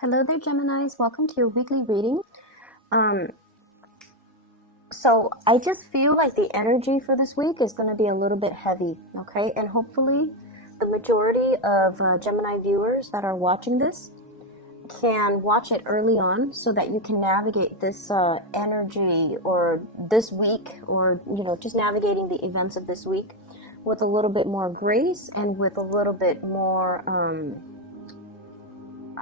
Hello there, Geminis. Welcome to your weekly reading. So I just feel like the energy for this week is going to be a little bit heavy, okay? And hopefully the majority of Gemini viewers that are watching this can watch it early on so that you can navigate this energy or this week, or, just navigating the events of this week with a little bit more grace and with a little bit more,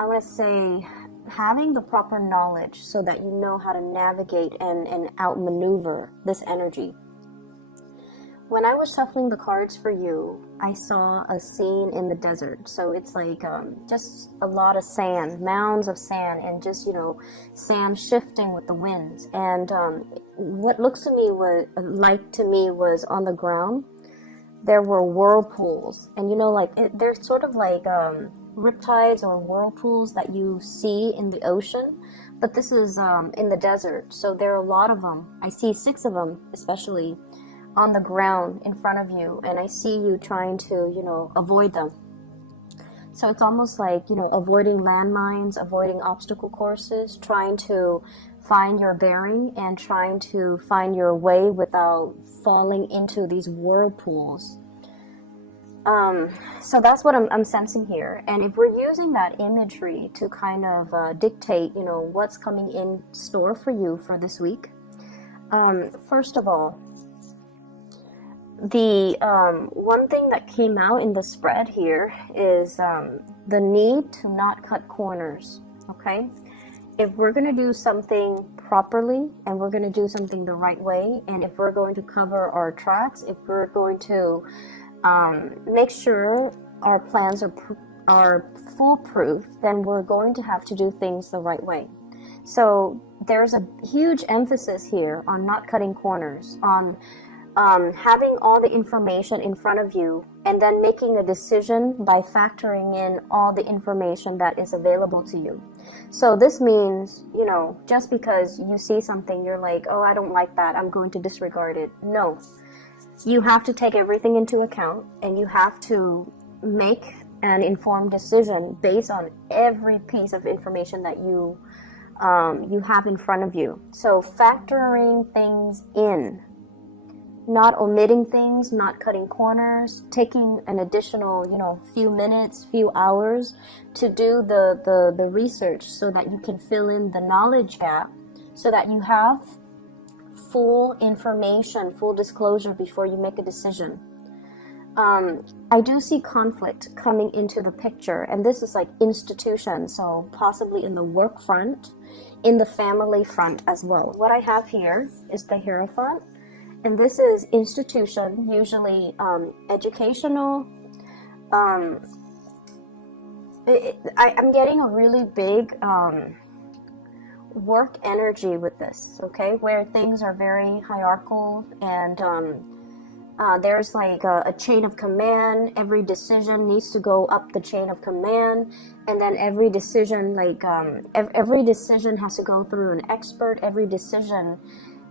I want to say, having the proper knowledge so that you know how to navigate and outmaneuver this energy. When I was shuffling the cards for you, I saw a scene in the desert. So it's like just a lot of sand, mounds of sand, and just, sand shifting with the winds. And what looks to me was on the ground, there were whirlpools. And, they're sort of like riptides or whirlpools that you see in the ocean, but this is in the desert, so there are a lot of them. I see 6 of them especially on the ground in front of you, and I see you trying to avoid them. So it's almost like avoiding landmines, avoiding obstacle courses, trying to find your bearing and trying to find your way without falling into these whirlpools. So that's what I'm sensing here. And if we're using that imagery to kind of dictate, what's coming in store for you for this week, first of all, the one thing that came out in the spread here is the need to not cut corners, okay? If we're going to do something properly and we're going to do something the right way, and if we're going to cover our tracks, if we're going to make sure our plans are foolproof, then we're going to have to do things the right way. So there's a huge emphasis here on not cutting corners, on having all the information in front of you and then making a decision by factoring in all the information that is available to you. So this means, just because you see something, you're like, oh, I don't like that, I'm going to disregard it. No. You have to take everything into account, and you have to make an informed decision based on every piece of information that you have in front of you. So factoring things in, not omitting things, not cutting corners, taking an additional, few minutes, few hours to do the research so that you can fill in the knowledge gap, so that you have full information, full disclosure before you make a decision. I do see conflict coming into the picture, and this is like institution, so possibly in the work front, in the family front as well. What I have here is the Hierophant, and this is institution, usually educational. I'm getting a really big work energy with this, okay, where things are very hierarchical, and there's like a chain of command. Every decision needs to go up the chain of command, and then every decision, every decision has to go through an expert. Every decision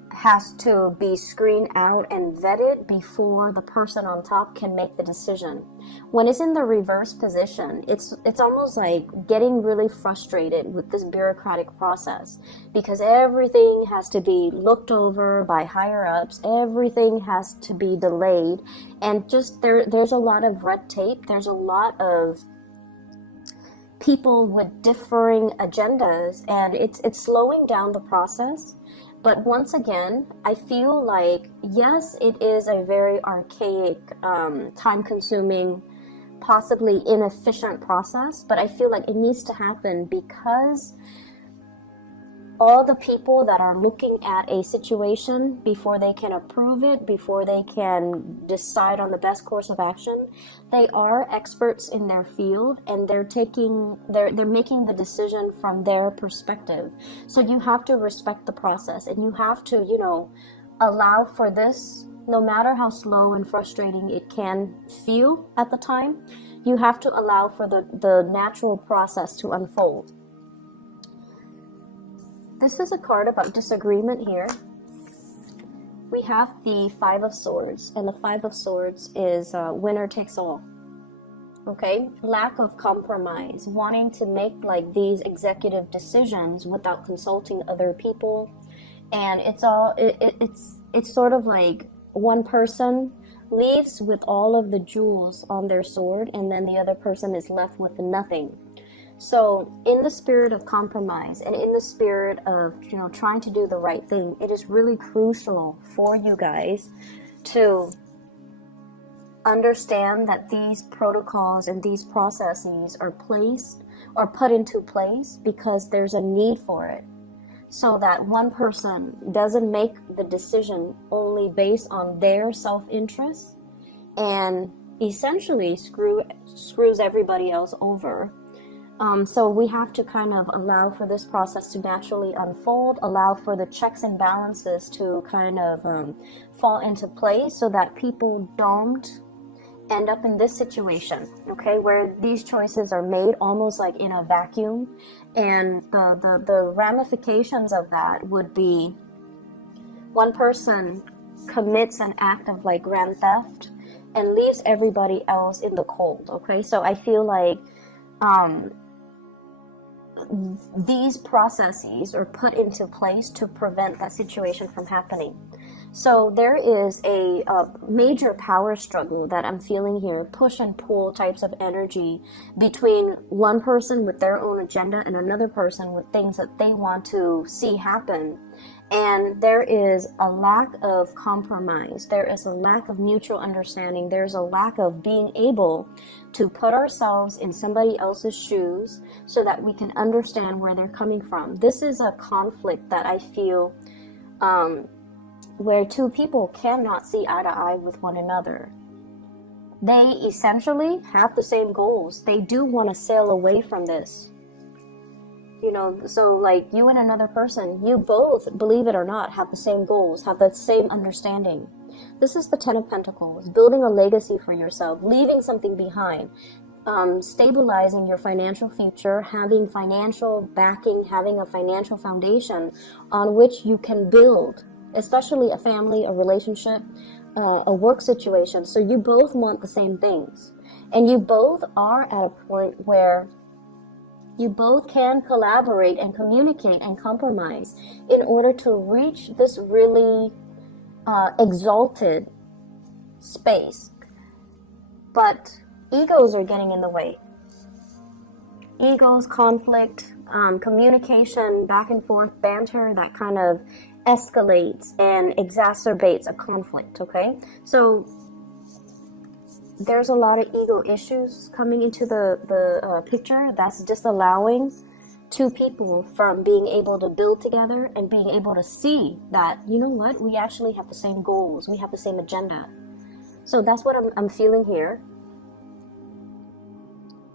has to be screened out and vetted before the person on top can make the decision. When it's in the reverse position, it's almost like getting really frustrated with this bureaucratic process, because everything has to be looked over by higher ups, everything has to be delayed, and just there's a lot of red tape, there's a lot of people with differing agendas, and it's slowing down the process. But once again, I feel like, yes, it is a very archaic, time-consuming, possibly inefficient process, but I feel like it needs to happen because all the people that are looking at a situation before they can approve it, before they can decide on the best course of action, they are experts in their field, and they're making the decision from their perspective. So you have to respect the process, and you have to, allow for this, no matter how slow and frustrating it can feel at the time. You have to allow for the natural process to unfold. This is a card about disagreement here. We have the 5 of Swords, and the 5 of Swords is winner takes all. okay? Lack of compromise, wanting to make like these executive decisions without consulting other people. And it's sort of like one person leaves with all of the jewels on their sword, and then the other person is left with nothing. So in the spirit of compromise and in the spirit of, you know, trying to do the right thing, it is really crucial for you guys to understand that these protocols and these processes are placed or put into place because there's a need for it. So that one person doesn't make the decision only based on their self-interest and essentially screws everybody else over. So we have to kind of allow for this process to naturally unfold, allow for the checks and balances to kind of fall into place so that people don't end up in this situation, okay, where these choices are made almost like in a vacuum. And the ramifications of that would be one person commits an act of like grand theft and leaves everybody else in the cold, okay? So I feel like these processes are put into place to prevent that situation from happening. So there is a major power struggle that I'm feeling here, push and pull types of energy between one person with their own agenda and another person with things that they want to see happen. And there is a lack of compromise. There is a lack of mutual understanding. There's a lack of being able to put ourselves in somebody else's shoes so that we can understand where they're coming from. This is a conflict that I feel where two people cannot see eye to eye with one another. They essentially have the same goals. They do want to sail away from this. You know, so like you and another person, you both, believe it or not, have the same goals, have the same understanding. This is the Ten of Pentacles, building a legacy for yourself, leaving something behind, stabilizing your financial future, having financial backing, having a financial foundation on which you can build, especially a family, a relationship, a work situation. So you both want the same things. And you both are at a point where you both can collaborate and communicate and compromise in order to reach this really exalted space. But egos are getting in the way. Egos, conflict, communication, back and forth, banter, that kind of escalates and exacerbates a conflict, okay? So there's a lot of ego issues coming into the picture that's disallowing two people from being able to build together and being able to see that, you know what, we actually have the same goals, we have the same agenda. So that's what I'm feeling here.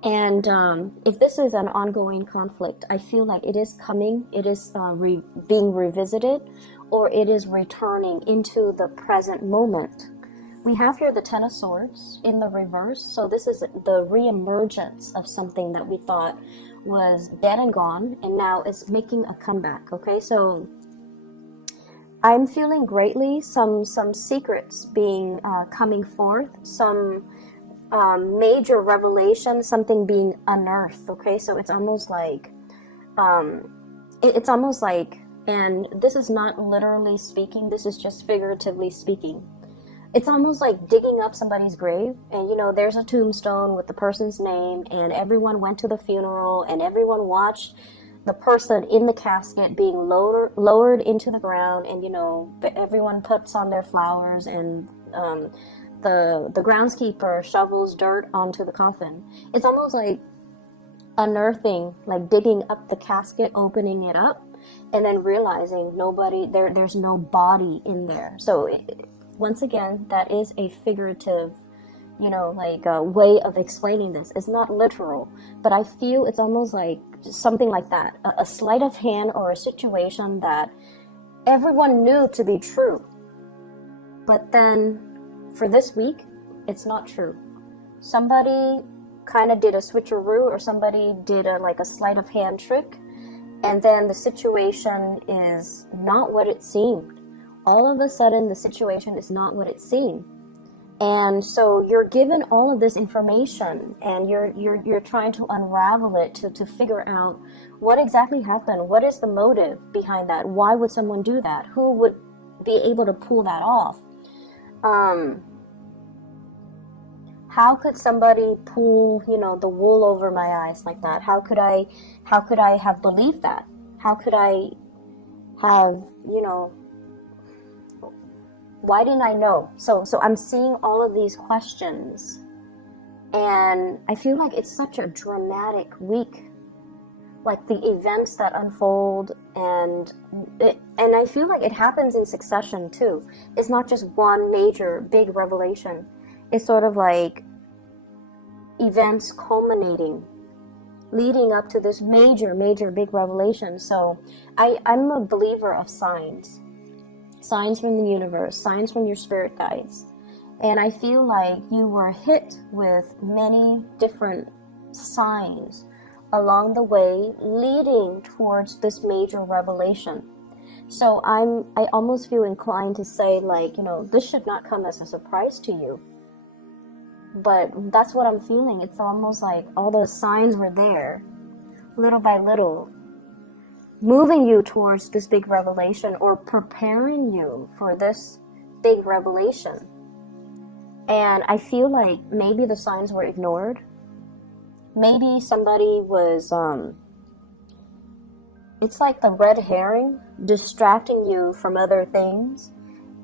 And if this is an ongoing conflict, I feel like it is coming, it is being revisited, or it is returning into the present moment. We have here the Ten of Swords in the reverse. So this is the reemergence of something that we thought was dead and gone, and now is making a comeback, okay? So I'm feeling greatly some secrets being coming forth, some major revelation, something being unearthed, okay? So it's almost like, and this is not literally speaking, this is just figuratively speaking. It's almost like digging up somebody's grave, and you know, there's a tombstone with the person's name, and everyone went to the funeral, and everyone watched the person in the casket being lowered into the ground, and you know, everyone puts on their flowers, and the groundskeeper shovels dirt onto the coffin. It's almost like unearthing, like digging up the casket, opening it up, and then realizing there's no body in there. So once again, that is a figurative, you know, like a way of explaining this. It's not literal, but I feel it's almost like something like that, a sleight of hand or a situation that everyone knew to be true. But then for this week, it's not true. Somebody kind of did a switcheroo, or somebody did a sleight of hand trick, and then the situation is not what it seemed. All of a sudden, the situation is not what it seemed. And so you're given all of this information, and you're trying to unravel it to figure out what exactly happened. What is the motive behind that? Why would someone do that? Who would be able to pull that off? How could somebody pull, the wool over my eyes like that? How could I have believed that? How could I have, why didn't I know? So I'm seeing all of these questions, and I feel like it's such a dramatic week. Like the events that unfold, and I feel like it happens in succession too. It's not just one major big revelation. It's sort of like events culminating, leading up to this major big revelation. So I'm a believer of signs from the universe, signs from your spirit guides. And I feel like you were hit with many different signs along the way, leading towards this major revelation. So I almost feel inclined to say, like, this should not come as a surprise to you. But that's what I'm feeling. It's almost like all those signs were there, little by little, moving you towards this big revelation, or preparing you for this big revelation. And I feel like maybe the signs were ignored. Maybe somebody was, it's like the red herring distracting you from other things.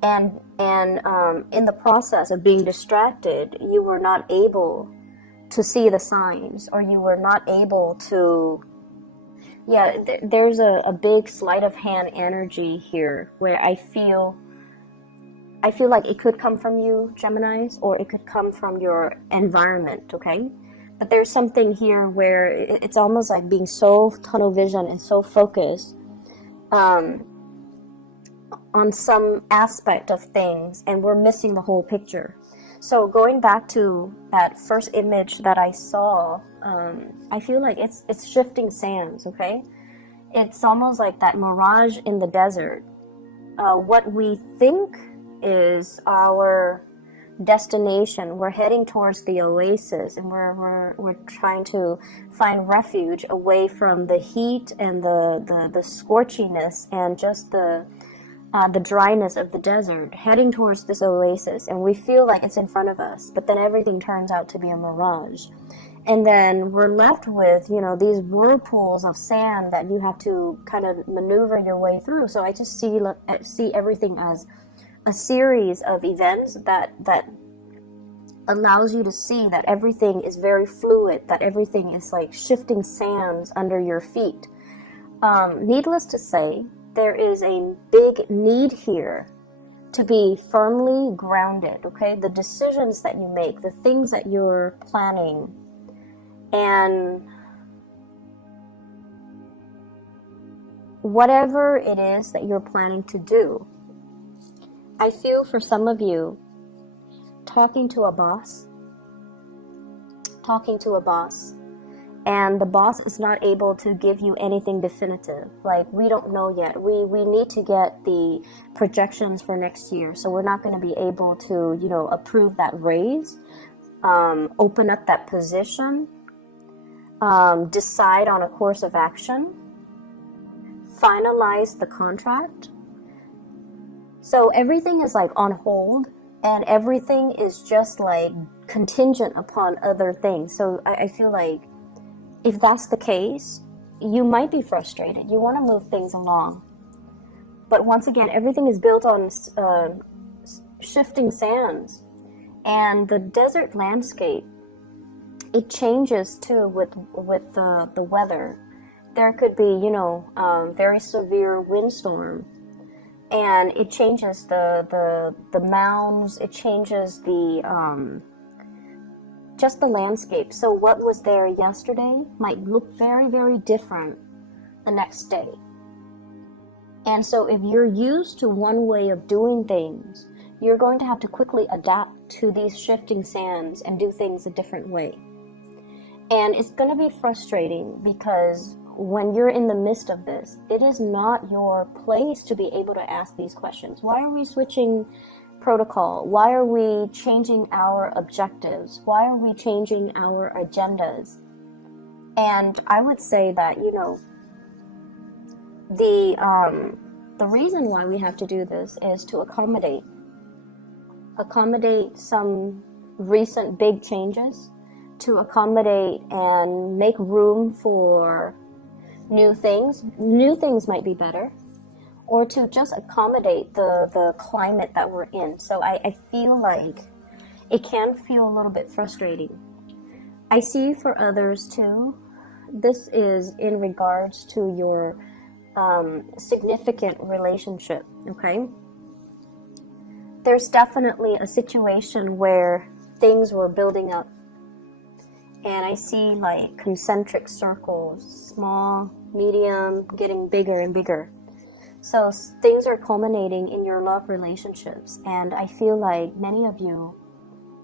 And in the process of being distracted, you were not able to see the signs, or you were not able to, there's a big sleight of hand energy here, where I feel like it could come from you, Geminis, or it could come from your environment, okay? But there's something here where it's almost like being so tunnel vision and so focused on some aspect of things, and we're missing the whole picture. So going back to that first image that I saw, I feel like it's shifting sands, okay? It's almost like that mirage in the desert. What we think is our destination, we're heading towards the oasis, and we're trying to find refuge away from the heat and the scorchiness and just the dryness of the desert, heading towards this oasis, and we feel like it's in front of us, but then everything turns out to be a mirage. And then we're left with, these whirlpools of sand that you have to kind of maneuver your way through. So I just see everything as a series of events that allows you to see that everything is very fluid, that everything is like shifting sands under your feet. Needless to say, there is a big need here to be firmly grounded, okay? The decisions that you make, the things that you're planning, and whatever it is that you're planning to do. I feel for some of you, talking to a boss, and the boss is not able to give you anything definitive. Like, we don't know yet. We need to get the projections for next year, so we're not going to be able to, approve that raise, open up that position, decide on a course of action, finalize the contract. So everything is like on hold, and everything is just like contingent upon other things. So I feel like if that's the case, you might be frustrated. You want to move things along. But once again, everything is built on shifting sands. And the desert landscape, it changes too with the weather. There could be, very severe windstorm. And it changes the mounds, it changes just the landscape. So what was there yesterday might look very, very different the next day. And so if you're used to one way of doing things, you're going to have to quickly adapt to these shifting sands and do things a different way. And it's going to be frustrating because when you're in the midst of this, it is not your place to be able to ask these questions. Why are we switching protocol? Why are we changing our objectives? Why are we changing our agendas? And I would say that, you know, the reason why we have to do this is to accommodate some recent big changes, to accommodate and make room for new things. New things might be better, or to just accommodate the climate that we're in. So I feel like it can feel a little bit frustrating. I see for others too, this is in regards to your significant relationship, okay? There's definitely a situation where things were building up, and I see like concentric circles, small, medium, getting bigger and bigger. So things are culminating in your love relationships, and I feel like many of you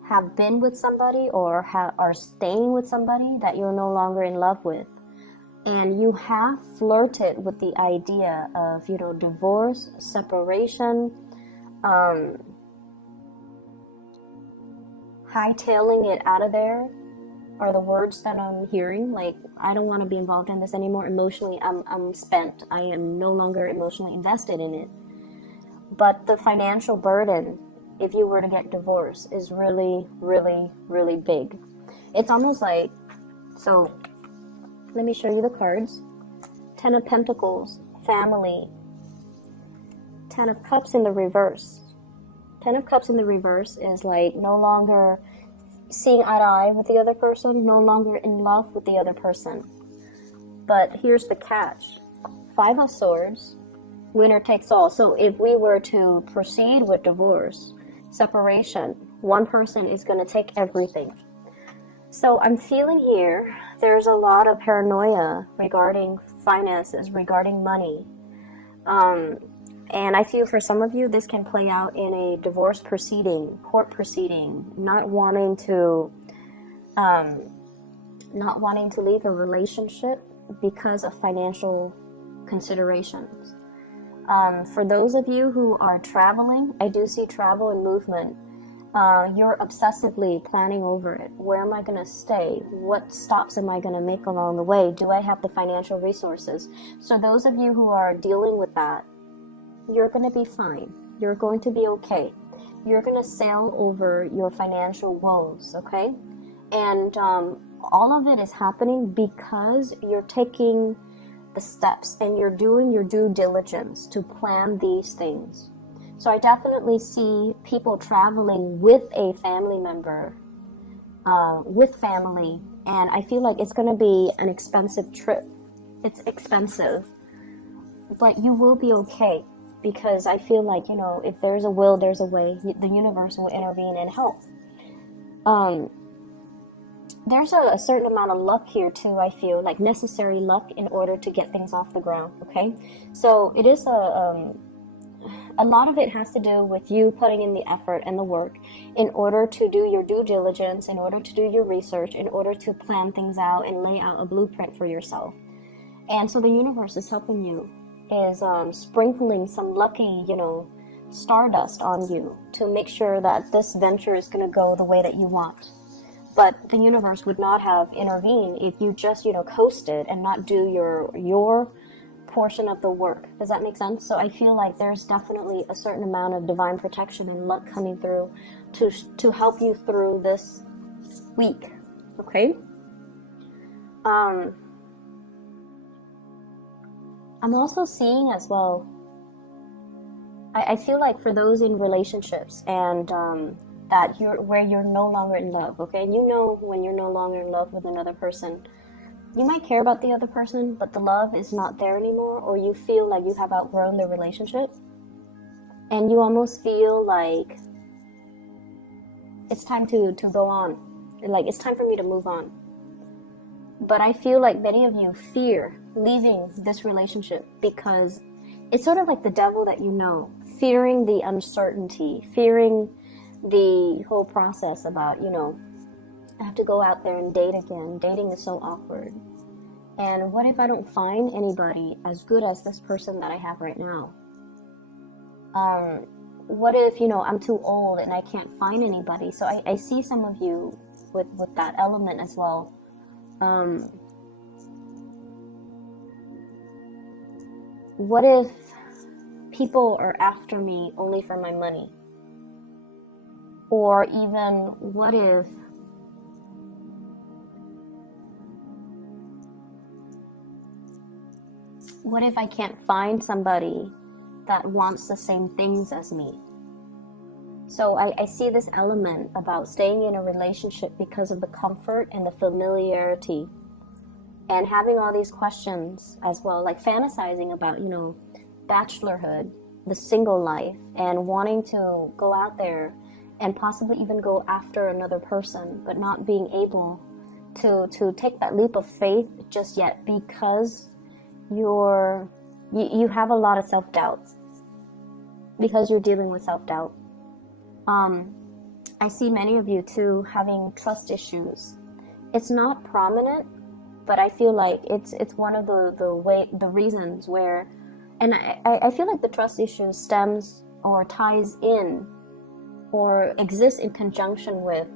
have been with somebody or are staying with somebody that you're no longer in love with. And you have flirted with the idea of, you know, divorce, separation, hightailing it out of there are the words that I'm hearing. Like, I don't want to be involved in this anymore. Emotionally, I'm spent. I am no longer emotionally invested in it. But the financial burden, if you were to get divorced, is really, really, really big. It's almost like, so let me show you the cards. 10 of Pentacles, family. 10 of Cups in the reverse. 10 of Cups in the reverse is like no longer seeing eye to eye with the other person, no longer in love with the other person. But here's the catch. 5 of Swords, winner takes all. So if we were to proceed with divorce, separation, one person is going to take everything. So I'm feeling here, there's a lot of paranoia regarding finances, regarding money. And I feel for some of you, this can play out in a divorce proceeding, court proceeding, not wanting to leave a relationship because of financial considerations. For those of you who are traveling, I do see travel and movement. You're obsessively planning over it. Where am I going to stay? What stops am I going to make along the way? Do I have the financial resources? So those of you who are dealing with that, you're going to be fine. You're going to be okay. You're going to sail over your financial woes, okay? And all of it is happening because you're taking the steps and you're doing your due diligence to plan these things. So I definitely see people traveling with a family member, with family, and I feel like it's going to be an expensive trip. It's expensive, but you will be okay, because I feel like, you know, if there's a will, there's a way. The universe will intervene and help. There's a certain amount of luck here too, I feel, like necessary luck in order to get things off the ground, okay? So it is a lot of it has to do with you putting in the effort and the work in order to do your due diligence, in order to do your research, in order to plan things out and lay out a blueprint for yourself. And so the universe is helping you, is sprinkling some lucky, you know, stardust on you to make sure that this venture is going to go the way that you want. But the universe would not have intervened if you just, you know, coasted and not do your portion of the work. Does that make sense? So I feel like there's definitely a certain amount of divine protection and luck coming through to help you through this week. Okay? I'm also seeing as well, I feel like for those in relationships and that where you're no longer in love, okay? And you know when you're no longer in love with another person, you might care about the other person, but the love is not there anymore, or you feel like you have outgrown the relationship, and you almost feel like it's time to go on, like it's time for me to move on. But I feel like many of you fear leaving this relationship because it's sort of like the devil that you know, fearing the uncertainty, fearing the whole process about, you know, I have to go out there and date again. Dating is so awkward. And what if I don't find anybody as good as this person that I have right now? what if, you know, I'm too old and I can't find anybody? So I see some of you with that element as well. What if people are after me only for my money? Or even what if I can't find somebody that wants the same things as me? So I see this element about staying in a relationship because of the comfort and the familiarity, and having all these questions as well, like fantasizing about, you know, bachelorhood, the single life, and wanting to go out there and possibly even go after another person, but not being able to take that leap of faith just yet because you have a lot of self-doubt, because you're dealing with self-doubt. I see many of you too having trust issues. It's not prominent, but I feel like it's one of the reasons where, and I feel like the trust issue stems or ties in or exists in conjunction with,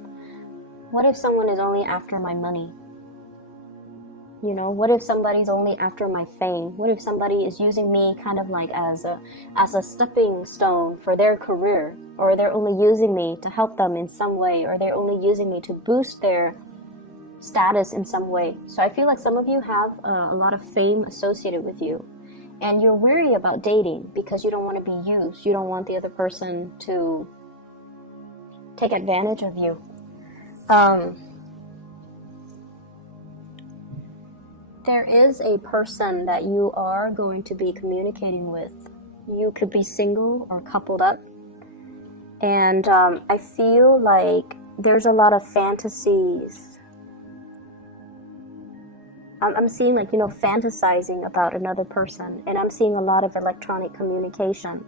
what if someone is only after my money? You know, what if somebody's only after my fame? What if somebody is using me kind of like as a stepping stone for their career? Or they're only using me to help them in some way, or they're only using me to boost their status in some way. So I feel like some of you have a lot of fame associated with you, and you're wary about dating because you don't want to be used. You don't want the other person to take advantage of you. There is a person that you are going to be communicating with. You could be single or coupled up. And I feel like there's a lot of fantasies. I'm seeing, like, you know, fantasizing about another person. And I'm seeing a lot of electronic communication.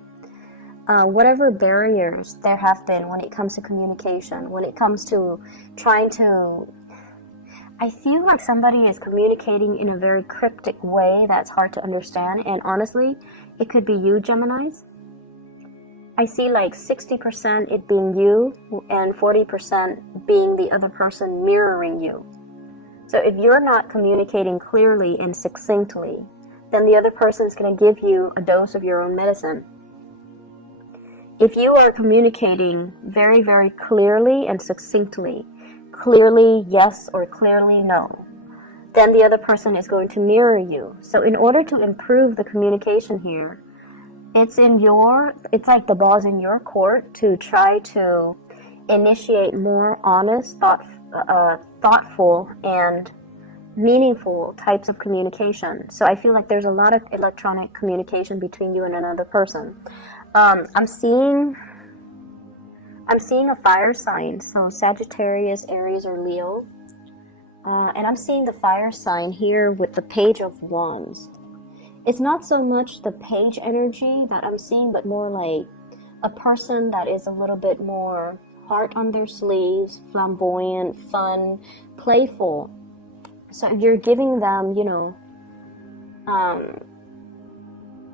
Whatever barriers there have been when it comes to communication, when it comes to trying to... I feel like somebody is communicating in a very cryptic way that's hard to understand. And honestly, it could be you, Geminis. I see like 60% it being you and 40% being the other person mirroring you. So if you're not communicating clearly and succinctly, then the other person is going to give you a dose of your own medicine. If you are communicating very, very clearly and succinctly, clearly yes or clearly no, then the other person is going to mirror you. So in order to improve the communication here, it's like the ball's in your court to try to initiate more honest, thoughtful, and meaningful types of communication. So I feel like there's a lot of electronic communication between you and another person. I'm seeing a fire sign, so Sagittarius, Aries, or Leo. And I'm seeing the fire sign here with the Page of Wands. It's not so much the page energy that I'm seeing, but more like a person that is a little bit more heart on their sleeves, flamboyant, fun, playful. So if you're giving them, you know,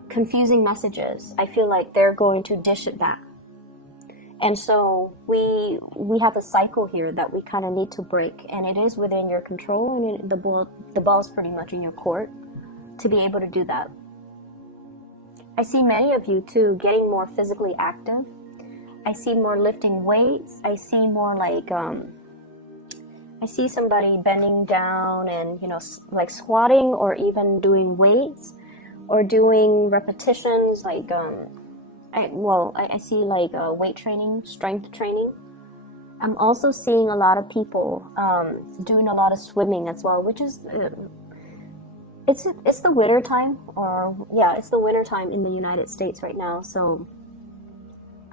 confusing messages, I feel like they're going to dish it back. And so we have a cycle here that we kind of need to break, and it is within your control, and the ball's pretty much in your court to be able to do that. I see many of you too getting more physically active. I see more lifting weights. I see more like I see somebody bending down and, you know, like squatting, or even doing weights or doing repetitions, like I see like weight training, strength training. I'm also seeing a lot of people doing a lot of swimming as well, which is it's the winter time, it's the winter time in the United States right now. So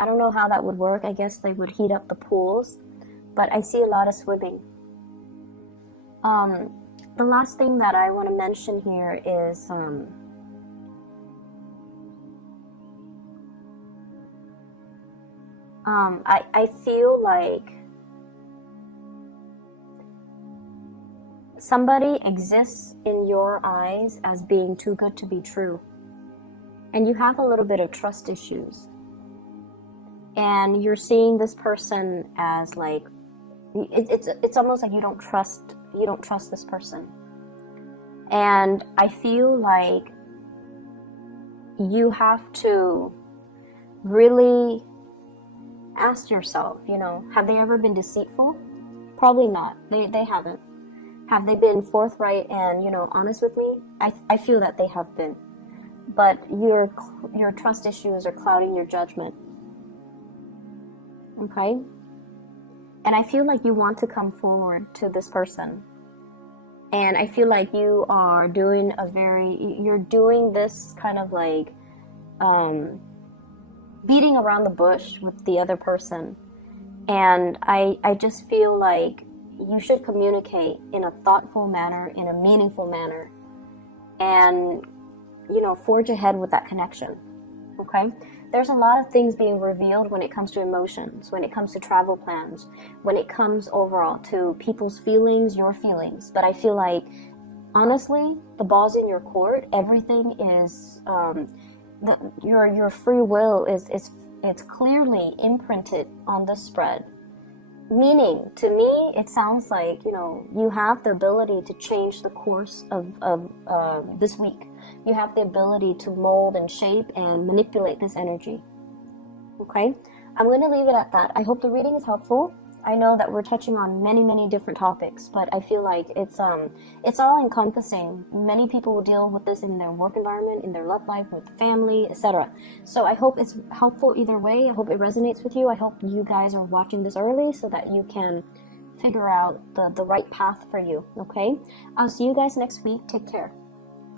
I don't know how that would work. I guess they would heat up the pools, but I see a lot of swimming. The last thing that I want to mention here is I feel like somebody exists in your eyes as being too good to be true, and you have a little bit of trust issues. and you're seeing this person as like, it's almost like you don't trust this person. And I feel like you have to really ask yourself, you know, have they ever been deceitful? Probably not. They haven't. Have they been forthright and, you know, honest with me? I feel that they have been. But your trust issues are clouding your judgment. Okay? And I feel like you want to come forward to this person. And I feel like you are doing you're doing this kind of like beating around the bush with the other person. And I just feel like you should communicate in a thoughtful manner, in a meaningful manner, and, you know, forge ahead with that connection. Okay? There's a lot of things being revealed when it comes to emotions, when it comes to travel plans, when it comes overall to people's feelings, your feelings. But I feel like, honestly, the ball's in your court. Everything is, your free will it's clearly imprinted on the spread. Meaning, to me, it sounds like, you know, you have the ability to change the course of this week. You have the ability to mold and shape and manipulate this energy. Okay? I'm going to leave it at that. I hope the reading is helpful. I know that we're touching on many different topics, but I feel like it's all encompassing. Many people will deal with this in their work environment, in their love life, with family, etc. So I hope it's helpful either way. I hope it resonates with you. I hope you guys are watching this early so that you can figure out the right path for you. Okay? I'll see you guys next week. Take care.